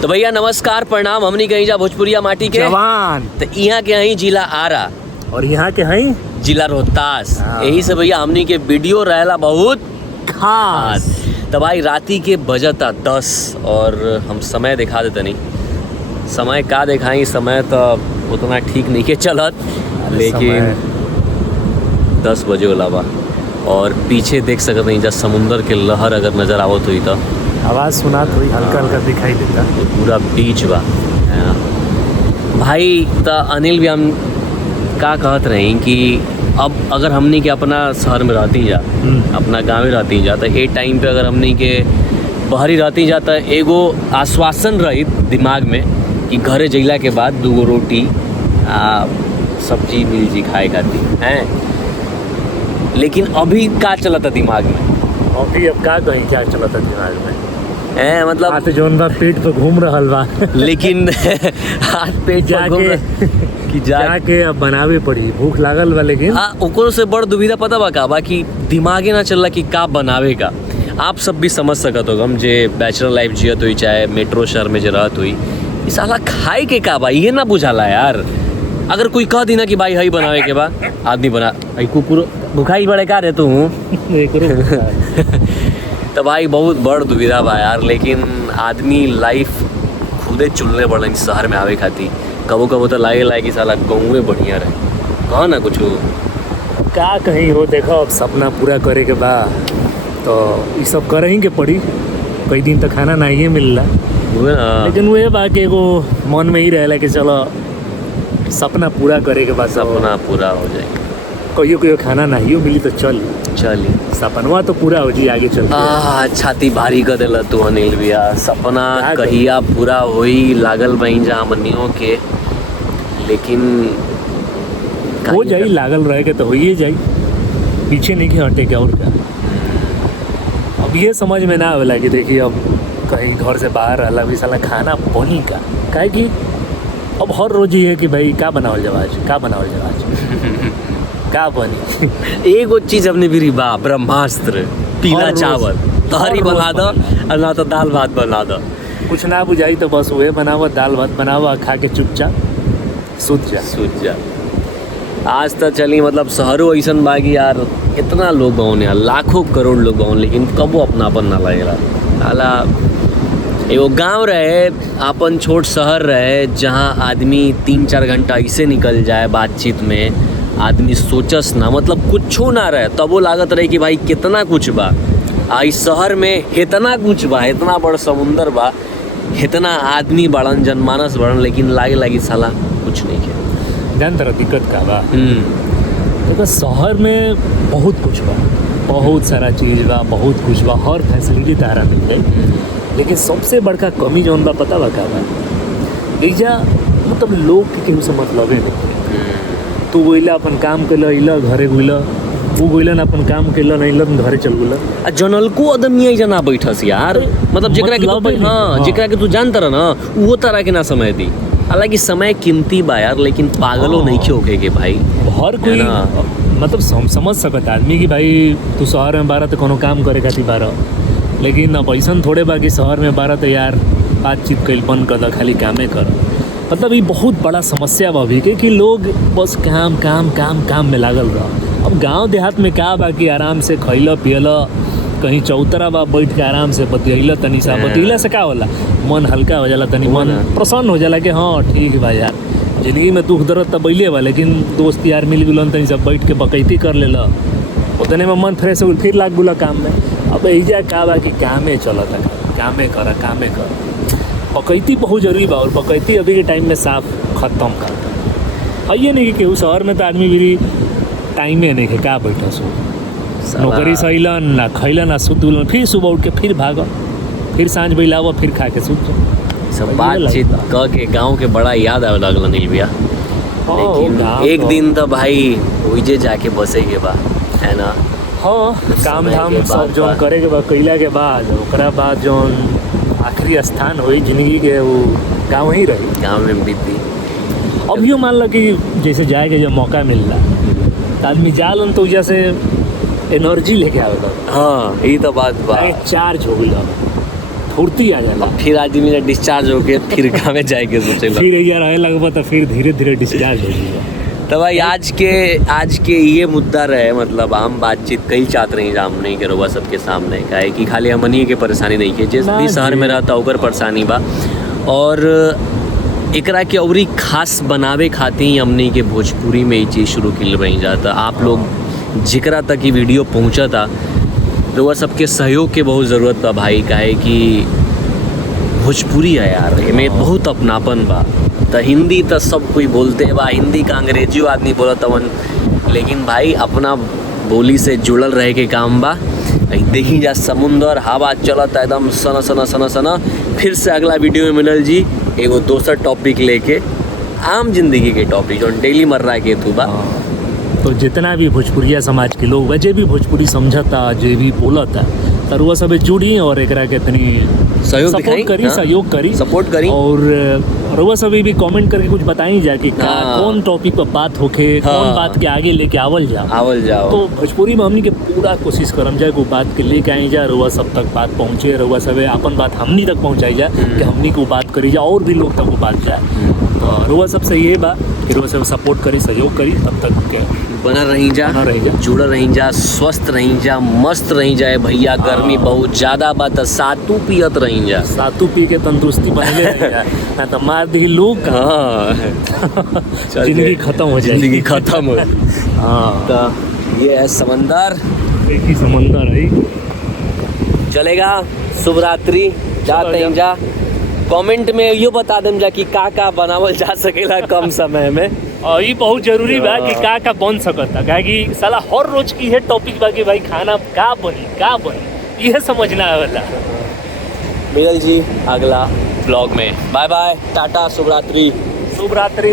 तो भैया नमस्कार प्रणाम। हमनी कहीं जा भोजपुरिया माटी के जवान, तो यहाँ के हई जिला आरा और यहाँ के हैं जिला रोहतास। हाँ। यही से भैया हमनी के वीडियो रहेला बहुत खास। तो भाई राती के बजता 10 और हम समय दिखा देते नहीं। समय का दिखाई, समय तो उतना ठीक नहीं के चलत, लेकिन 10 बजे वाला बा और पीछे देख सकते हैं जब समुंदर के लहर अगर नज़र आवत हुई तो आवाज़ सुना तो हल्का हल्का दिखाई देता, पूरा बीच बा। हाँ। भाई तो अनिल भी हम का कहत रही कि अब अगर हमनी के अपना शहर में रहती जा, अपना गाँव में रहती जा, तो ये टाइम पे अगर हमनी के बाहरी रहती जा तो एगो आश्वासन रही दिमाग में कि घरे जइला के बाद 2 रोटी सब्जी मिल जी खाए खाती हैं। लेकिन अभी का चलता दिमाग में? अभी अब का कहीं क्या चलता दिमाग में है मतलब हाथ जोन बा पेट पे घूम रहल बा लेकिन हाथ पेट जाके अब बनावे पड़ी, भूख लागल बा। लेकिन ओकरो से बड़ दुविधा पता बा का बा कि दिमागे ना चलला कि का बनावे का। आप सब भी समझ सकत हो हम जे बैचलर लाइफ जियत हुई चाहे मेट्रो शहर में जे रहत हुई, इस साला खाए के का बा ये ना बुझाला यार। अगर कोई कह दी ना कि भाई हई बनावे के बा, आदमी बना हई कुकुर भुखाई बड़े का रहतू हूँ तो भाई बहुत बड़ दुविधा बा यार। लेकिन आदमी लाइफ खुदे चुनले पड़े शहर में आवे खाती। कबो कबो तो लागे कि साला गाँव में बढ़िया रहे, कहो ना कुछ का कहीं हो। देखो अब सपना पूरा करे के बा तो ये सब करे ही के पड़ी। कई दिन तक खाना नहीं मिलला, लेकिन वो बा कि एगो मन में ही रहेला कि चलो सपना पूरा करे के बाद सपना पूरा हो जाए। कहियो खाना नहीं मिली तो चली सपनवा तो पूरा हो जी आगे चल। छाती भारी कर देला तू अनिल भैया। सपना कहिया पूरा होई लागल बहिन जा हमनियों के, लेकिन हो जाई लागल रहे के तो हो ही जाई, पीछे नहीं के हटे के। और क्या अब ये समझ में ना आवेला कि देखिए अब कहीं घर से बाहर रहला भी साला खाना बनी का काहे कि अब हर रोज ही है कि भाई का बनावल जवाज का बनी एगो चीज अपने भी बा ब्रह्मास्त्र, पीला चावल तहरी बना दो और ना तो दाल भात बना दो। कुछ ना बुझाई तो बस वह बनावा, दाल भात बनावा, खा के चुपचाप सूत जा। आज तक चली मतलब शहरों ऐसन बा कि यार इतना लोग बावन यार, लाखों करोड़ लोग बावन, लेकिन कबो अपनापन ना लगेला। साला एगो गांव रहे, अपन छोट शहर रहे जहां आदमी 3-4 घंटा ऐसे निकल जाए बातचीत में, आदमी सोचस ना मतलब कुछो ना रहे तब वो लागत रहे कि भाई कितना कुछ बा। इस शहर में इतना कुछ बा, इतना बड़ समुंदर बा, इतना आदमी बड़न, जनमानस बड़न, लेकिन लागे साला कुछ नहीं है। जान तरह दिक्कत का बा तो शहर में बहुत कुछ बा, बहुत सारा चीज़ बा, बहुत कुछ बा, हर फैसिलिटी तारा मिल जाए। लेकिन सबसे बड़का कमी जौन बा पता बा का बा, एजा मतलब लोग के केहू से मतलबे नहीं। तू गोइला अपन काम कैला, इला घरे गोइला, वो गोइला ना अपन काम कैला, नहीं लन घरे चल गोला। जनलको आदमी ऐसा ना बैठस यार, मतलब जेकरा के तू जेकरा के तू जानता रह ना वो तरह के ना समय दी। हालांकि समय कीमती बा यार, लेकिन पागलों नहीं होके के भाई। हर कोई मतलब समझ सकता आदमी कि भाई तू शहर में बारह तो कोनो काम करे खातिर बारह, लेकिन अब ऐसा थोड़े बा कि शहर में बारह तो यार बातचीत कैल बंद कर दो, खाली कामे कर। मतलब ये बहुत बड़ा समस्या बा अभी के कि लोग बस काम में लागल रह। अब गांव देहात में क्या बा कि आराम से खैला पियला, कहीं चौतरा बा बैठ के आराम से बतियला, तनी सा बतियला से का होला, मन हल्का हो जाला, तनी मन प्रसन्न हो जाला कि हाँ ठीक बा यार। जिंदगी में दुख दर्द तब बैले बा, लेकिन दोस्त यार मिल गुलन तनी सब बैठ के बकैती कर लेला, उतने में मन फ्रेश हो फिर लाग गुला काम में। अब ऐजा का बा कि कामे चलता, कामे कर। बकैती बहुत जरूरी बा, और बकैती अभी के टाइम में साफ खत्म करता है। ये नहीं कि केहू शहर में तो आदमी भी टाइमे नहीं है का बैठा सो नौकरी से अलन ना खैलन ना सुतलन, फिर सुबह उठ के फिर भाग, फिर सांझ बैलावा, फिर खा के सुत सब बातचीत कह के गाँव के बड़ा याद आवे लगल अनिल भैया। लेकिन एक दिन तो भाई ओइजे जाके बसे के बा, है ना। हाँ, काम धाम सब जो करे के बाद कैला के बाद ओकरा बाद जो आखिरी स्थान हुई जिंदगी के वो गाँव ही रही, गाँव में बीती। अभियो मान लो कि जैसे जाए के जब मौका मिल रहा तो आदमी जालन तो जैसे एनर्जी लेके आवेला। हाँ ये तो बात बा, चार्ज हो गया, फुर्ती आ जाला। फिर आदमी ने डिस्चार्ज होके फिर गाँव में जाएके सोचेला। फिर यार रहे लगभग तो फिर धीरे धीरे डिस्चार्ज हो जाएगा। तो भाई आज के ये मुद्दा रहे, मतलब हम बातचीत कई चाहते रही हमने के रउआ सबके सामने का है कि खाली हमनी के परेशानी नहीं है, जिस भी शहर में रहता ओकर परेशानी बा। और एकरा के अवरी खास बनावे खातिर हमनी के भोजपुरी में ये चीज़ शुरू किल रही जाता। आप लोग जिकरा तक ये वीडियो पहुँचा था रउआ सबके सहयोग के बहुत ज़रूरत बा भाई, काहे कि भोजपुरी है यार, एमे बहुत अपनापन बा। तो हिंदी तो सब कोई बोलते बा, हिंदी का अंग्रेजी आदमी बोलत हवन, लेकिन भाई अपना बोली से जुड़ल रहे के काम बा। देखी जा समुंदर हवा चलत एकदम सना सना सना सना। फिर से अगला वीडियो में मिलल जी एगो दोसर टॉपिक लेके, आम जिंदगी के टॉपिक जो डेली मर्रा के तू बा। तो जितना भी भोजपुरिया समाज के लोग जे भी भोजपुरी समझता, जे भी बोलता, तो वो सब जुड़ी और एकरा के तनी सहयोग सपोर्ट करी, हाँ? सहयोग करी, सपोर्ट करी। और रउआ सभी भी कमेंट करके कुछ बताई जा कि हाँ। कौन टॉपिक पर बात होके, हाँ। कौन बात के आगे लेके आवल जाओ। तो भोजपुरी में हमनी के पूरा कोशिश करम जाए को बात के लेके आई जा, रउआ सब तक बात पहुँचे, रउआ सब अपन बात हमनी तक पहुँचाई जाए कि हमनी को बात करी जा और भी लोग तक वो बात जाए। तो रउआ सबसे ये बा कि रउआ सब सपोर्ट करी, सहयोग करी, तब तक के बना रही जा, जुड़ा रही जा, स्वस्थ रही जा, मस्त रही जाए भैया। गर्मी बहुत ज्यादा बा त सातू पियत रही जा, सातू पी के तंदुरुस्ती बनले रही तो मार दी लोग। हाँ जिंदगी खत्म हो जाए, जिंदगी खत्म हो। हाँ तो ये है समंदर, एक ही समंदर है। चलेगा। शुभ रात्रि, जाते हैं जा। कमेंट में यो बता देम जा कि का बनावल जा सकेला कम समय में। और ये बहुत जरूरी बा कि का बन सकता, काहे कि साला हर रोज की है टॉपिक बा कि भाई खाना का बनी यह समझना है। मिलल जी अगला ब्लॉग में। बाय बाय, टाटा, शुभ रात्रि। शुभ रात्रि।